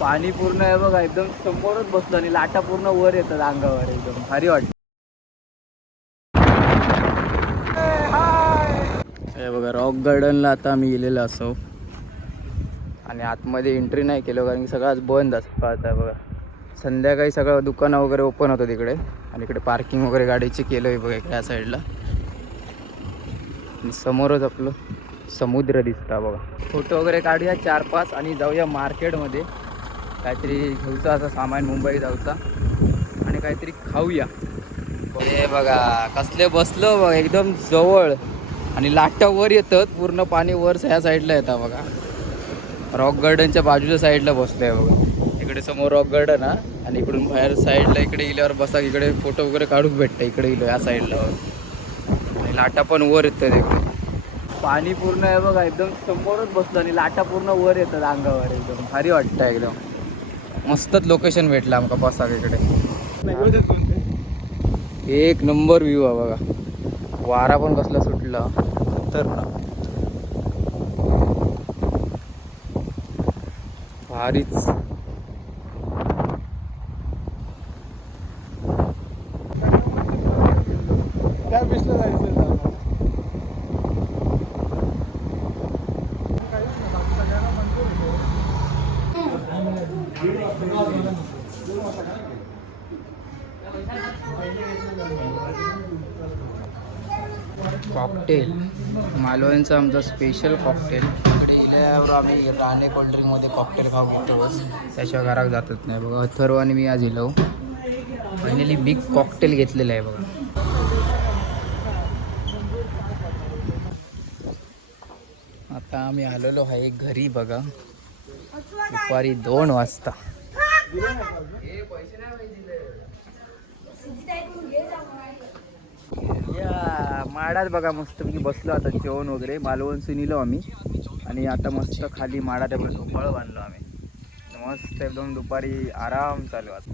पाणी पूर्ण आहे बघा, एकदम समोरच बसलो आणि लाटा पूर्ण वर येतात अंगावर, एकदम भारी वाटत. हे बघा रॉक गार्डनला आता आम्ही गेलेलो असो आणि आतमध्ये एंट्री नाही केलं कारण की सगळंच बंद असतं. आता बघा संध्याकाळी सगळं दुकानं वगैरे ओपन होतं तिकडे आणि इकडे पार्किंग वगैरे गाडीची केलं आहे बघा इकडे या साईडला. समोरच आपलं समुद्र दिसता बघा. फोटो वगैरे काढूया 4-5 आणि जाऊया मार्केटमध्ये, काहीतरी घ्यायचं असं सामान मुंबई जाऊचा आणि काहीतरी खाऊया. हे बघा कसले बसलो बघा एकदम जवळ आणि लाटा वर येतात, पूर्ण पाणी वर ह्या साईडला येतं बघा. रॉक गार्डनच्या बाजूच्या साईडला बसलोय बघा. इकडे समोर रॉक गार्डन हा आणि इकडून बाहेर साईडला इकडे गेल्यावर बसा, इकडे फोटो वगैरे काढूच भेटतं. इकडे गेलो या साईडला आणि लाटा पण वर येतात. इकडे पाणी पूर्ण आहे बघा, एकदम समोरच बसलो आणि लाटा पूर्ण वर येतात अंगावर, एकदम भारी वाटतं. एकदम मस्तच लोकेशन भेटलं आमका बसा इकडे. एक नंबर व्ह्यू आहे बघा, वारा पण कसला सुटला तर ना भारीच. काय बिसलं जायचं कॉकटेल मालवणचा आमचा स्पेशल कॉकटेल. इकडे गेल्यावर आम्ही राणे कोल्ड्रिंकमध्ये कॉकटेल खाऊ घेतो, त्याशिवाय घरात जातच नाही बघा. अथर्व आणि मी आज येलो फायनली बिग कॉकटेल घेतलेलं आहे बघा. आता आम्ही आलेलो आहे घरी बघा, दुपारी 2 वाजता. या माडात बघा मस्तपैकी बसलो आता जेवण वगैरे मालवण सुनिलो आम्ही आणि आता मस्त खाली माडात झोपाळं बांधलो आम्ही. मस्त एकदम दुपारी आराम चालू आता.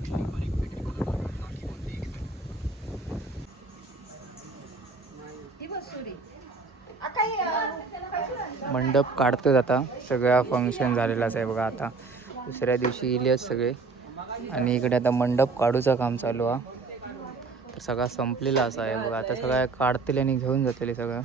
मंडप काढतोच आता, सगळ्या फंक्शन झालेलाच आहे बघा. आता दुसऱ्या दिवशी गेलेच सगळे आणि इकडे आता मंडप काढूचं काम चालू आहे. तर सगळा संपलेला असा आहे बघा, आता सगळ्या काढतील आणि घेऊन जातील सगळं.